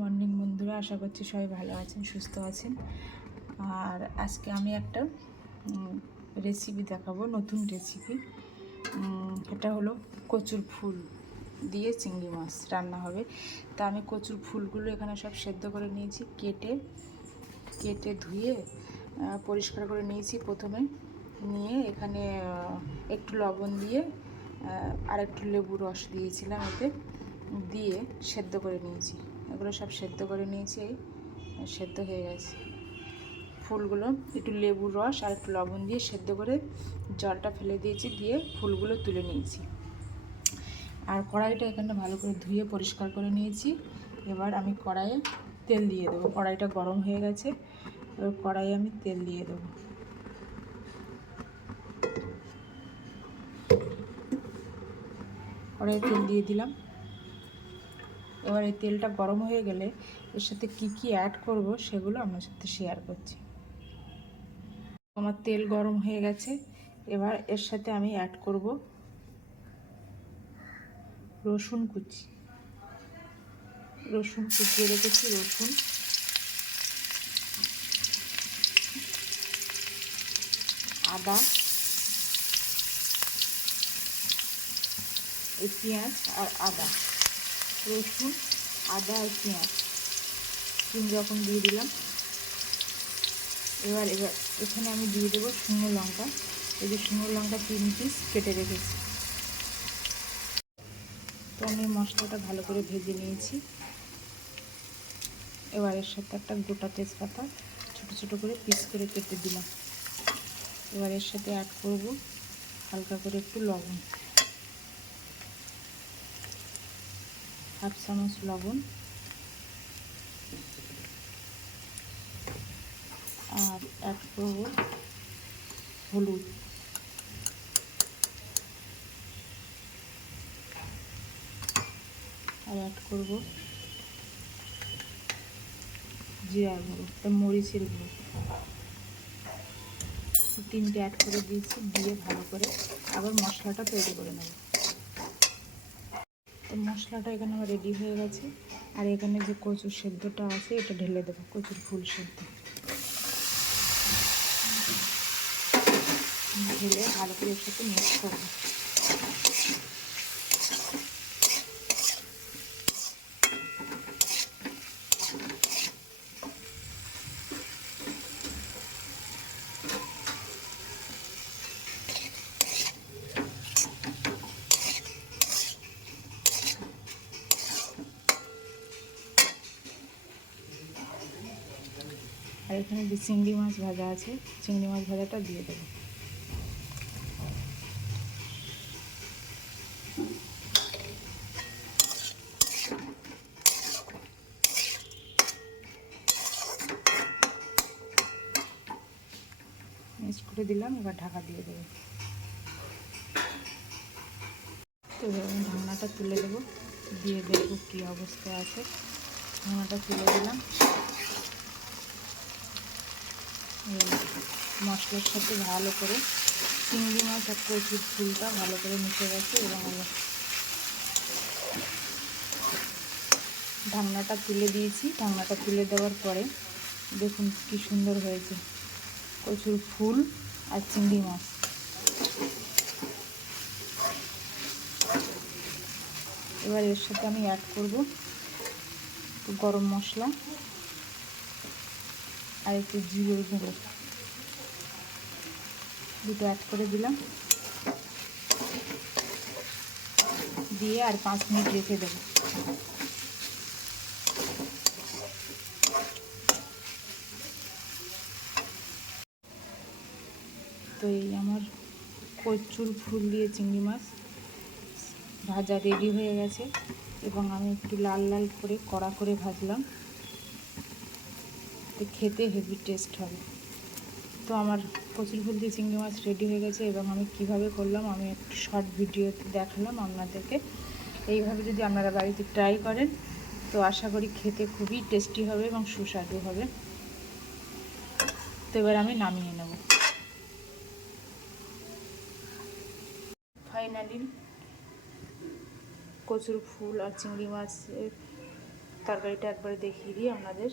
Morning বন্ধুরা, আশা করছি সবাই ভালো আছেন, সুস্থ আছেন। আর আজকে আমি একটা রেসিপি দেখাবো, নতুন রেসিপি এটা হলো কচুর ফুল দিয়ে চিংড়ি মাছ রান্না হবে। তা আমি কচুর ফুলগুলো এখানে সব সেদ্ধ করে নিয়েছি, কেটে কেটে ধুয়ে পরিষ্কার করে নিয়েছি প্রথমে। নিয়ে এখানে একটু লবণ দিয়ে আর একটু লেবু রস দিয়েছিলাম এতে। দিয়ে সেদ্ধ করে নিয়েছি। এগুলো সব সেদ্ধ করে নিয়েছি সেদ্ধ হয়ে গেছে। ফুলগুলো, একটু লেবুর রস আর একটু লবণ দিয়ে সেদ্ধ করে জলটা ফেলে দিয়েছি, দিয়ে ফুলগুলো তুলে নিয়েছি। আর কড়াইটা এখানে ভালো করে ধুয়ে পরিষ্কার করে নিয়েছি। এবার আমি কড়াইয়ে তেল দিয়ে দেবো। কড়াইটা গরম হয়ে গেছে, এবার কড়াইয়ে আমি তেল দিয়ে দেবো। কড়াইয়ে তেল দিয়ে দিলাম। এবার এই তেলটা গরম হয়ে গেলে এর সাথে কি কি অ্যাড করব সেগুলো আপনার সাথে শেয়ার করছি। আমার তেল গরম হয়ে গেছে, এবার এর সাথে আমি অ্যাড করব রসুন কুচি। রসুন কুচিয়ে রেখেছি, রসুন। আদা। এই পেঁয়াজ আর আদা। রসুন, আদা আর পেঁয়াজ। তিন রকম দিয়ে দিলাম। এবার এবার এখানে আমি দিয়ে দেবো শুকনো লঙ্কা। এই যে শুকনো লঙ্কা তিন পিস কেটে রেখেছি। তো আমি মশলাটা ভালো করে ভেজে নিয়েছি। এবার এর সাথে একটা গোটা তেজপাতা ছোটো ছোটো করে পিস করে কেটে দিলাম। এবার এর সাথে অ্যাড করব হালকা করে একটু লবণ। হাফ চামচ লবণ। আর অ্যাড করব হলুদ। আর অ্যাড করব জিরা গুঁড়ো তা মরিচের গুঁড়ো। তিনটে অ্যাড করে দিয়েছি, দিয়ে ভালো করে আবার মশলাটা তৈরি করে নেব। তো মশলাটা এখানে আমার রেডি হয়ে গেছে। আর এখানে যে কচুর সেদ্ধটা আছে, এটা ঢেলে দেবো, কচুর ফুল সেদ্ধ। ঢেলে ভালো করে একসাথে মিক্স করব। আর এখানে যে চিংড়ি মাছ ভাজা আছে, চিংড়ি মাছ ভাজাটা দিয়ে দেবো। মিক্সড করে দিলাম, এবার ঢাকা দিয়ে দেবো। তো আমি ঢাকনাটা তুলে দেবো, দিয়ে দেখব কী অবস্থা আছে। ঢাকনাটা তুলে দিলাম। মশলার সাথে ভালো করে চিংড়ি মাছ আর কচুর ফুলটা ভালো করে মিশে গেছে এবং ঢাকনাটা তুলে দিয়েছি। ঢাকনাটা তুলে দেওয়ার পরে দেখুন কি সুন্দর হয়েছে। কচুর ফুল আর চিংড়ি মাছ। এবার এর সাথে আমি অ্যাড করব গরম মশলা। আর একটু জিরের গুঁড়ো। দুটো অ্যাড করে দিলাম। দিয়ে আর পাঁচ মিনিট রেখে দেবো। তো এই আমার কচুর ফুল দিয়ে চিংড়ি মাছ ভাজা রেডি হয়ে গেছে। এবং আমি একটু লাল লাল করে কড়া করে ভাজলাম। খেতে হেভি টেস্ট হবে তো আমার কচুর ফুল দিয়ে চিংড়ি মাছ রেডি হয়ে গেছে এবং আমি কীভাবে করলাম আমি একটু শর্ট ভিডিওতে দেখালাম আপনাদেরকে। এইভাবে যদি আপনারা বাড়িতে ট্রাই করেন, তো আশা করি খেতে খুবই টেস্টি হবে এবং সুস্বাদু হবে। তো এবার আমি নামিয়ে নেব। ফাইনালি কচুর ফুল আর চিংড়ি মাছের তরকারিটা একবারে দেখিয়ে দিই আপনাদের।